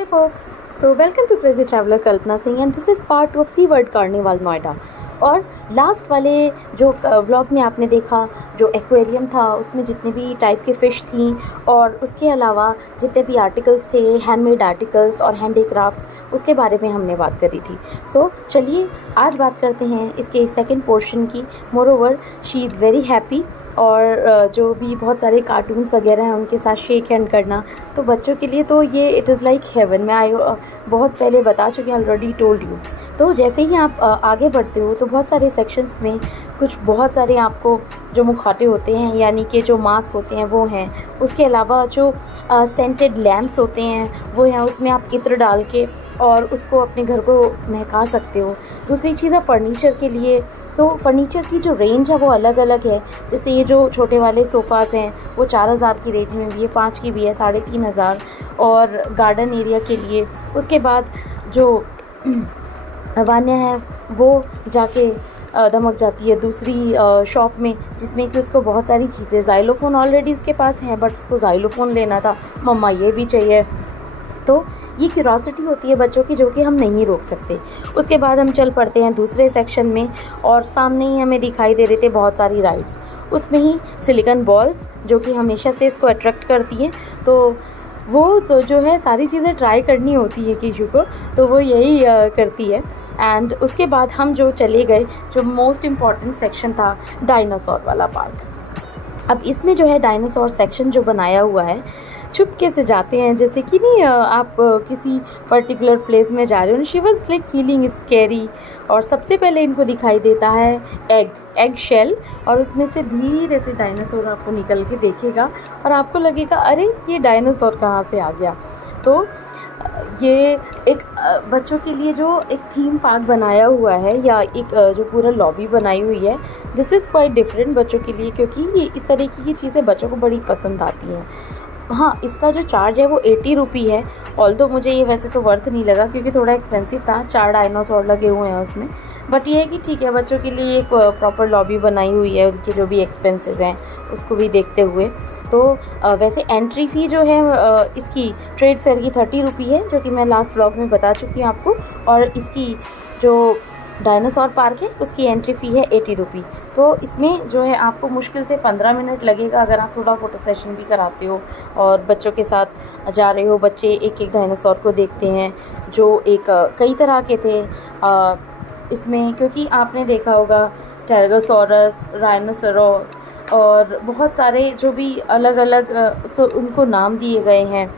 Hey folks, so welcome to Crazy Traveler Kalpana Singh and this is part 2 of Sea World Carnival Noida। और last वाले जो vlog में आपने देखा जो एक्वेरियम था उसमें जितने भी टाइप के फ़िश थी और उसके अलावा जितने भी आर्टिकल्स थे, हैंडमेड आर्टिकल्स और हैंडीक्राफ्ट्स, उसके बारे में हमने बात करी थी। सो चलिए आज बात करते हैं इसके सेकंड पोर्शन की। More over she is very happy और जो भी बहुत सारे कार्टून्स वगैरह हैं उनके साथ शेक हैंड करना, तो बच्चों के लिए तो ये इट इज़ लाइक हेवन। मैं बहुत पहले बता चुकी हूँ, ऑलरेडी टोल्ड यू। तो जैसे ही आप आगे बढ़ते हो तो बहुत सारे सेक्शंस में कुछ बहुत सारे आपको जो मुखौटे होते हैं यानी कि जो मास्क होते हैं वो हैं। उसके अलावा जो सेंटेड लैम्प्स होते हैं वो हैं, उसमें आप इत्र डाल के और उसको अपने घर को महका सकते हो। दूसरी चीज़ है फर्नीचर के लिए, तो फर्नीचर की जो रेंज है वो अलग अलग है। जैसे ये जो छोटे वाले सोफ़ाज़ हैं वो 4000 की रेंज में भी है, 5 की भी है, 3500। और गार्डन एरिया के लिए उसके बाद जो वान्या है वो जाके धमक जाती है दूसरी शॉप में, जिसमें कि उसको बहुत सारी चीज़ें, ज़ाइलोफ़ोन ऑलरेडी उसके पास है बट उसको ज़ाइलोफ़ोन लेना था, मम्मा ये भी चाहिए। तो ये क्यूरोसिटी होती है बच्चों की जो कि हम नहीं रोक सकते। उसके बाद हम चल पड़ते हैं दूसरे सेक्शन में और सामने ही हमें दिखाई दे रहे थे बहुत सारी राइड्स। उसमें ही सिलिकॉन बॉल्स जो कि हमेशा से इसको अट्रैक्ट करती हैं, तो वो जो है सारी चीज़ें ट्राई करनी होती है कीशु को, तो वो यही करती है। एंड उसके बाद हम जो चले गए, जो मोस्ट इम्पॉर्टेंट सेक्शन था डायनासोर वाला पार्ट। अब इसमें जो है डायनासोर सेक्शन जो बनाया हुआ है, चुपके से जाते हैं, जैसे कि नहीं आप किसी पर्टिकुलर प्लेस में जा रहे हो। She was like feeling scary. और सबसे पहले इनको दिखाई देता है एग शेल, और उसमें से धीरे से डायनासोर आपको निकल के देखेगा और आपको लगेगा अरे ये डायनासोर कहाँ से आ गया। तो ये एक बच्चों के लिए जो एक थीम पार्क बनाया हुआ है या एक जो पूरा लॉबी बनाई हुई है, दिस इज़ क्वाइट डिफरेंट बच्चों के लिए, क्योंकि ये इस तरीके की चीज़ें बच्चों को बड़ी पसंद आती हैं। हाँ, इसका जो चार्ज है वो 80 रुपी है। ऑल्दो मुझे ये वैसे तो वर्थ नहीं लगा क्योंकि थोड़ा एक्सपेंसिव था, 4 डायनासोर लगे हुए हैं उसमें। बट ये है कि ठीक है, बच्चों के लिए एक प्रॉपर लॉबी बनाई हुई है, उनके जो भी एक्सपेंसेस हैं उसको भी देखते हुए। तो वैसे एंट्री फ़ी जो है इसकी ट्रेड फेयर की 30 रुपी है, जो कि मैं लास्ट ब्लॉग में बता चुकी हूँ आपको। और इसकी जो डायनासोर पार्क है उसकी एंट्री फ़ी है 80 रुपी। तो इसमें जो है आपको मुश्किल से 15 मिनट लगेगा अगर आप थोड़ा फ़ोटो सेशन भी कराते हो और बच्चों के साथ जा रहे हो। बच्चे एक एक डायनासोर को देखते हैं जो एक कई तरह के थे इसमें, क्योंकि आपने देखा होगा टेरासोरस, राइनोसेरोस और बहुत सारे जो भी अलग अलग उनको नाम दिए गए हैं।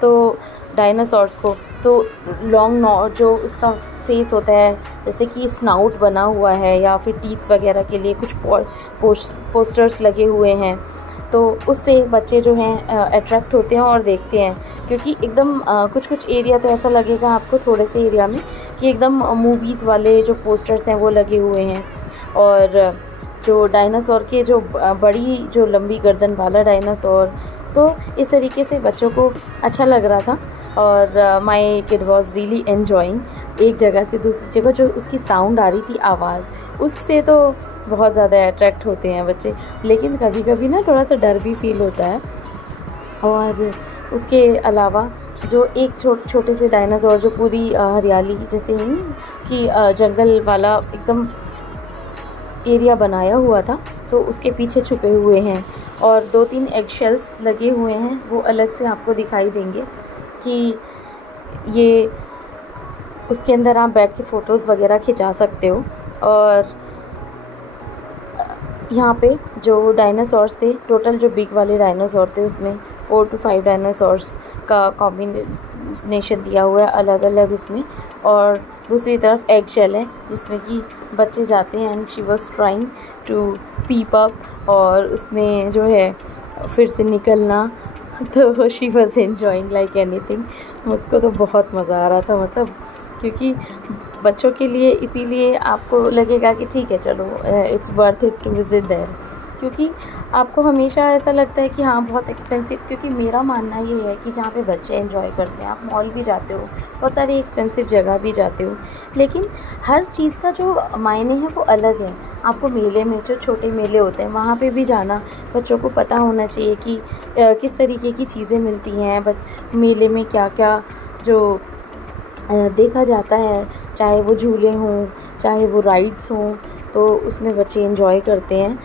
तो डायनासोर्स को तो लॉन्ग जो उसका फेस होता है, जैसे कि स्नाउट बना हुआ है या फिर टीथ्स वगैरह के लिए कुछ पोस्टर्स लगे हुए हैं, तो उससे बच्चे जो हैं अट्रैक्ट होते हैं और देखते हैं। क्योंकि एकदम कुछ एरिया तो ऐसा लगेगा आपको थोड़े से एरिया में कि एकदम मूवीज़ वाले जो पोस्टर्स हैं वो लगे हुए हैं। और जो डायनासोर के जो बड़ी जो लंबी गर्दन वाला डायनासोर, तो इस तरीके से बच्चों को अच्छा लग रहा था। और my kid was really enjoying. एक जगह से दूसरी जगह जो उसकी साउंड आ रही थी, आवाज़, उससे तो बहुत ज़्यादा अट्रैक्ट होते हैं बच्चे। लेकिन कभी कभी ना थोड़ा सा डर भी फील होता है। और उसके अलावा जो एक छोटे से डायनासोर जो पूरी हरियाली जैसे ही कि जंगल वाला एकदम एरिया बनाया हुआ था, तो उसके पीछे छुपे हुए हैं। और 2-3 एग शेल्स लगे हुए हैं, वो अलग से आपको दिखाई देंगे कि ये उसके अंदर आप बैठ के फ़ोटोज़ वगैरह खिंचा सकते हो। और यहाँ पे जो डायनासोर्स थे, टोटल जो बिग वाले डायनासोर थे उसमें 4 to 5 डायनासोर्स का कॉम्बिनेशन दिया हुआ है अलग अलग इसमें। और दूसरी तरफ एग शेल है जिसमें कि बच्चे जाते हैं and she was trying to peep up, और उसमें जो है फिर से निकलना, तो she was enjoying like anything. मुझको तो बहुत मज़ा आ रहा था, मतलब क्योंकि बच्चों के लिए इसीलिए आपको लगेगा कि ठीक है चलो it's worth it to visit there. क्योंकि आपको हमेशा ऐसा लगता है कि हाँ बहुत एक्सपेंसिव, क्योंकि मेरा मानना ये है कि जहाँ पे बच्चे एंजॉय करते हैं, आप मॉल भी जाते हो, बहुत सारी एक्सपेंसिव जगह भी जाते हो, लेकिन हर चीज़ का जो मायने है वो अलग है। आपको मेले में जो छोटे मेले होते हैं वहाँ पे भी जाना, बच्चों को पता होना चाहिए कि किस तरीके की चीज़ें मिलती हैं, मेले में क्या क्या जो देखा जाता है, चाहे वो झूले हों, चाहे वो राइड्स हों, तो उसमें बच्चे एंजॉय करते हैं।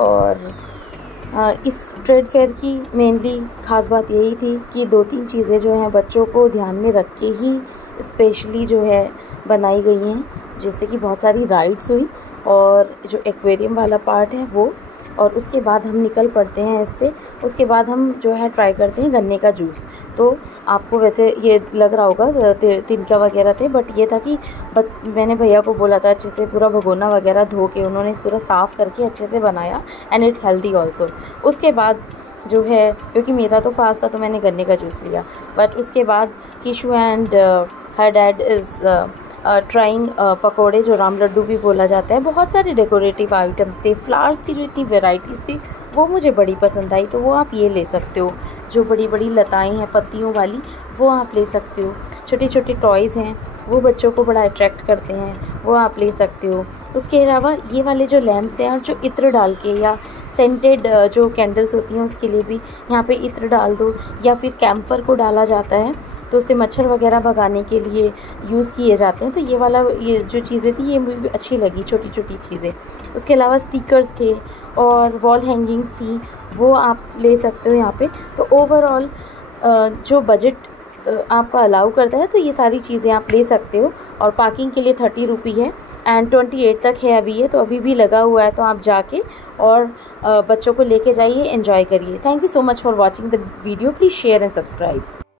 और इस ट्रेड फेयर की मेनली ख़ास बात यही थी कि 2-3 चीज़ें जो हैं बच्चों को ध्यान में रख के ही स्पेशली जो है बनाई गई हैं, जैसे कि बहुत सारी राइड्स हुई और जो एक्वेरियम वाला पार्ट है वो, और उसके बाद हम निकल पड़ते हैं इससे। उसके बाद हम जो है ट्राई करते हैं गन्ने का जूस। तो आपको वैसे ये लग रहा होगा तिनका वगैरह थे, बट ये था कि मैंने भैया को बोला था अच्छे से पूरा भगोना वगैरह धो के उन्होंने पूरा साफ़ करके अच्छे से बनाया, एंड इट्स हेल्दी ऑल्सो। उसके बाद जो है, क्योंकि मेरा तो फास्ट था तो मैंने गन्ने का जूस लिया, बट उसके बाद Kishu and her dad is trying pakode, जो राम लड्डू भी बोला जाता है। बहुत सारे डेकोरेटिव आइटम्स थे, फ्लावर्स की जो इतनी वेराइटीज़ थी वो मुझे बड़ी पसंद आई, तो वो आप ये ले सकते हो। जो बड़ी बड़ी लताएं हैं पत्तियों वाली, वो आप ले सकते हो। छोटे छोटे टॉयज़ हैं, वो बच्चों को बड़ा अट्रैक्ट करते हैं, वो आप ले सकते हो। उसके अलावा ये वाले जो लैम्प्स हैं, और जो इत्र डाल के या सेंटेड जो कैंडल्स होती हैं उसके लिए भी यहाँ पे इत्र डाल दो, या फिर कैम्फर को डाला जाता है तो उससे मच्छर वगैरह भगाने के लिए यूज़ किए जाते हैं। तो ये जो चीज़ें थी ये मुझे भी अच्छी लगी, छोटी छोटी चीज़ें। उसके अलावा स्टिकर्स थे और वॉल हैंगिंग्स थी, वो आप ले सकते हो यहाँ पे। तो ओवरऑल जो बजट आपका अलाउ करता है तो ये सारी चीज़ें आप ले सकते हो। और पार्किंग के लिए 30 रुपये है, एंड 28 तक है अभी ये, तो अभी भी लगा हुआ है, तो आप जाके और बच्चों को लेके जाइए, एंजॉय करिए। Thank you so much for watching the video. Please share and subscribe.